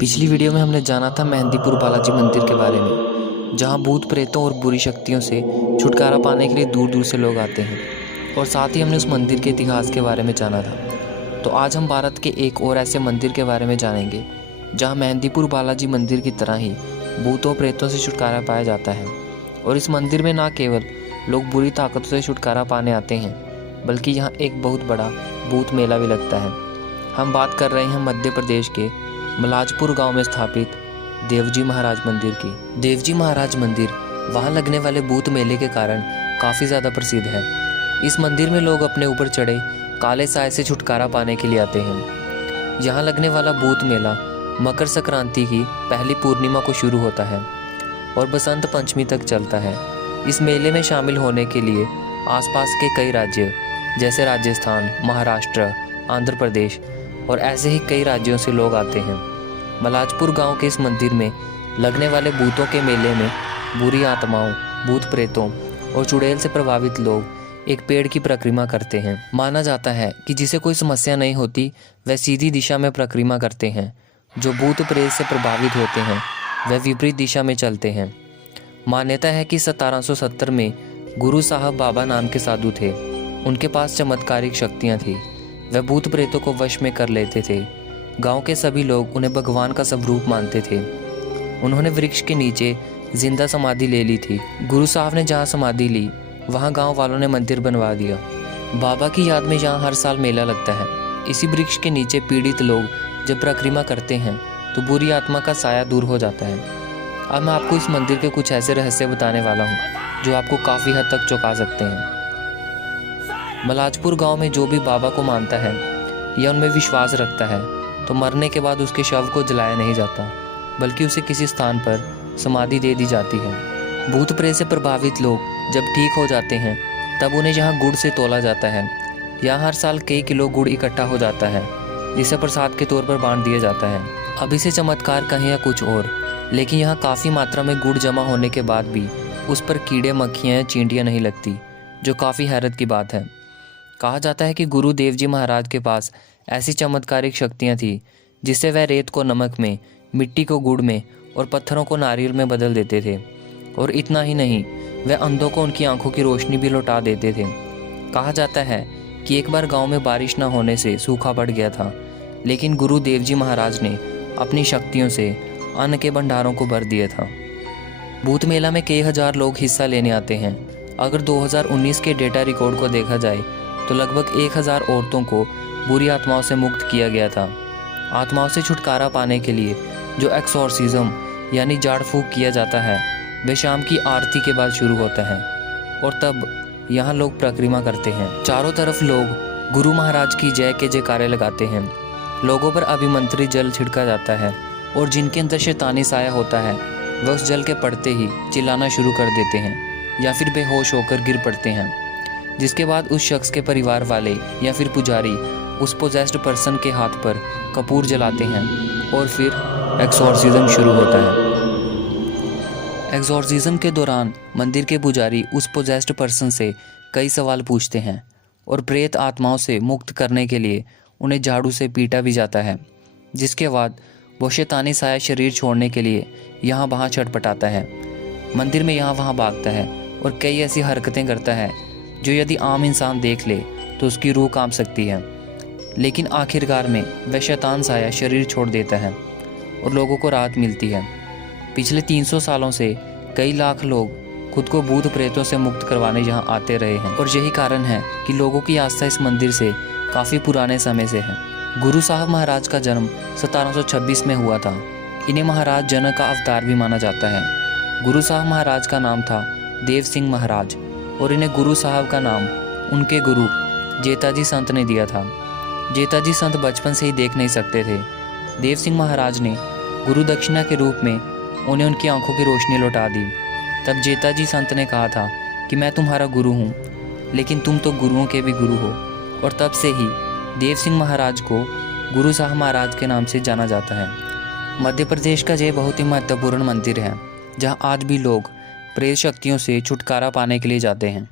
पिछली वीडियो में हमने जाना था मेहंदीपुर बालाजी मंदिर के बारे में, जहां भूत प्रेतों और बुरी शक्तियों से छुटकारा पाने के लिए दूर दूर से लोग आते हैं, और साथ ही हमने उस मंदिर के इतिहास के बारे में जाना था। तो आज हम भारत के एक और ऐसे मंदिर के बारे में जानेंगे जहां मेहंदीपुर बालाजी मंदिर की तरह ही भूतों प्रेतों से छुटकारा पाया जाता है। और इस मंदिर में ना केवल लोग बुरी ताकतों से छुटकारा पाने आते हैं, बल्कि यहाँ एक बहुत बड़ा भूत मेला भी लगता है। हम बात कर रहे हैं मध्य प्रदेश के मलाजपुर गांव में स्थापित देवजी महाराज मंदिर की। देवजी महाराज मंदिर वहां लगने वाले भूत मेले के कारण काफ़ी ज़्यादा प्रसिद्ध है। इस मंदिर में लोग अपने ऊपर चढ़े काले साए से छुटकारा पाने के लिए आते हैं। यहाँ लगने वाला भूत मेला मकर संक्रांति की पहली पूर्णिमा को शुरू होता है और बसंत पंचमी तक चलता है। इस मेले में शामिल होने के लिए आसपास के कई राज्य जैसे राजस्थान, महाराष्ट्र, आंध्र प्रदेश और ऐसे ही कई राज्यों से लोग आते हैं। मलाजपुर गांव के इस मंदिर में लगने वाले भूतों के मेले में बुरी आत्माओं, भूत प्रेतों और चुड़ैल से प्रभावित लोग एक पेड़ की परिक्रमा करते हैं। माना जाता है कि जिसे कोई समस्या नहीं होती वह सीधी दिशा में परिक्रमा करते हैं। जो भूत प्रेत से प्रभावित होते हैं वह विपरीत दिशा में चलते हैं। मान्यता है कि 1770 में गुरु साहब बाबा नाम के साधु थे। उनके पास चमत्कारिक शक्तियाँ थीं। वह भूत प्रेतों को वश में कर लेते थे। गांव के सभी लोग उन्हें भगवान का स्वरूप मानते थे। उन्होंने वृक्ष के नीचे जिंदा समाधि ले ली थी। गुरु साहब ने जहां समाधि ली वहां गांव वालों ने मंदिर बनवा दिया। बाबा की याद में यहाँ हर साल मेला लगता है। इसी वृक्ष के नीचे पीड़ित लोग जब परिक्रमा करते हैं तो बुरी आत्मा का साया दूर हो जाता है। अब मैं आपको इस मंदिर के कुछ ऐसे रहस्य बताने वाला हूँ जो आपको काफ़ी हद तक चौंका सकते हैं। मलाजपुर गांव में जो भी बाबा को मानता है या उनमें विश्वास रखता है तो मरने के बाद उसके शव को जलाया नहीं जाता, बल्कि उसे किसी स्थान पर समाधि दे दी जाती है। भूत प्रेत से प्रभावित लोग जब ठीक हो जाते हैं तब उन्हें यहाँ गुड़ से तोला जाता है। यहाँ हर साल कई किलो गुड़ इकट्ठा हो जाता है जिसे प्रसाद के तौर पर बांट दिया जाता है। अब इसे चमत्कार कहें या कुछ और, लेकिन यहाँ काफ़ी मात्रा में गुड़ जमा होने के बाद भी उस पर कीड़े, मक्खियाँ या चींटियाँ नहीं लगती, जो काफ़ी हैरत की बात है। कहा जाता है कि गुरु देवजी महाराज के पास ऐसी चमत्कारिक शक्तियाँ थी जिससे वह रेत को नमक में, मिट्टी को गुड़ में और पत्थरों को नारियल में बदल देते थे। और इतना ही नहीं, वह अंधों को उनकी आंखों की रोशनी भी लौटा देते थे। कहा जाता है कि एक बार गांव में बारिश न होने से सूखा पड़ गया था, लेकिन गुरु देवजी महाराज ने अपनी शक्तियों से अन्न के भंडारों को भर दिया था। भूत मेला में कई हजार लोग हिस्सा लेने आते हैं। अगर 2019 के डेटा रिकॉर्ड को देखा जाए तो लगभग 1000 औरतों को बुरी आत्माओं से मुक्त किया गया था। आत्माओं से छुटकारा पाने के लिए जो एक्सोर्सिज्म यानी झाड़ फूंक किया जाता है वह शाम की आरती के बाद शुरू होता है, और तब यहाँ लोग परिक्रमा करते हैं। चारों तरफ लोग गुरु महाराज की जय के जयकारे लगाते हैं। लोगों पर अभिमंत्रित जल छिड़का जाता है और जिनके अंदर शैतानी साया होता है वह उस जल के पड़ते ही चिल्लाना शुरू कर देते हैं या फिर बेहोश होकर गिर पड़ते हैं, जिसके बाद उस शख्स के परिवार वाले या फिर पुजारी उस पोजेस्ड पर्सन के हाथ पर कपूर जलाते हैं और फिर एक्सोर्सिज्म शुरू होता है। एक्सोर्सिज्म के दौरान मंदिर के पुजारी उस पोजेस्ड पर्सन से कई सवाल पूछते हैं और प्रेत आत्माओं से मुक्त करने के लिए उन्हें झाड़ू से पीटा भी जाता है, जिसके बाद वो शैतानी साया शरीर छोड़ने के लिए यहाँ वहाँ छटपटाता है। मंदिर में यहाँ वहाँ भागता है और कई ऐसी हरकतें करता है जो यदि आम इंसान देख ले तो उसकी रूह कांप सकती है। लेकिन आखिरकार में वह शैतान साया शरीर छोड़ देता है और लोगों को राहत मिलती है। पिछले 300 सालों से कई लाख लोग खुद को भूत प्रेतों से मुक्त करवाने यहाँ आते रहे हैं, और यही कारण है कि लोगों की आस्था इस मंदिर से काफ़ी पुराने समय से है। गुरु साहब महाराज का जन्म 1726 में हुआ था। इन्हें महाराज जनक का अवतार भी माना जाता है। गुरु साहब महाराज का नाम था देव सिंह महाराज, और इन्हें गुरु साहब का नाम उनके गुरु जेताजी संत ने दिया था। जेताजी संत बचपन से ही देख नहीं सकते थे। देव सिंह महाराज ने गुरु दक्षिणा के रूप में उन्हें उनकी आंखों की रोशनी लौटा दी। तब जेताजी संत ने कहा था कि मैं तुम्हारा गुरु हूँ, लेकिन तुम तो गुरुओं के भी गुरु हो। और तब से ही देव सिंह महाराज को गुरु साहब महाराज के नाम से जाना जाता है। मध्य प्रदेश का ये बहुत ही महत्वपूर्ण मंदिर है जहाँ आज भी लोग प्रेत शक्तियों से छुटकारा पाने के लिए जाते हैं।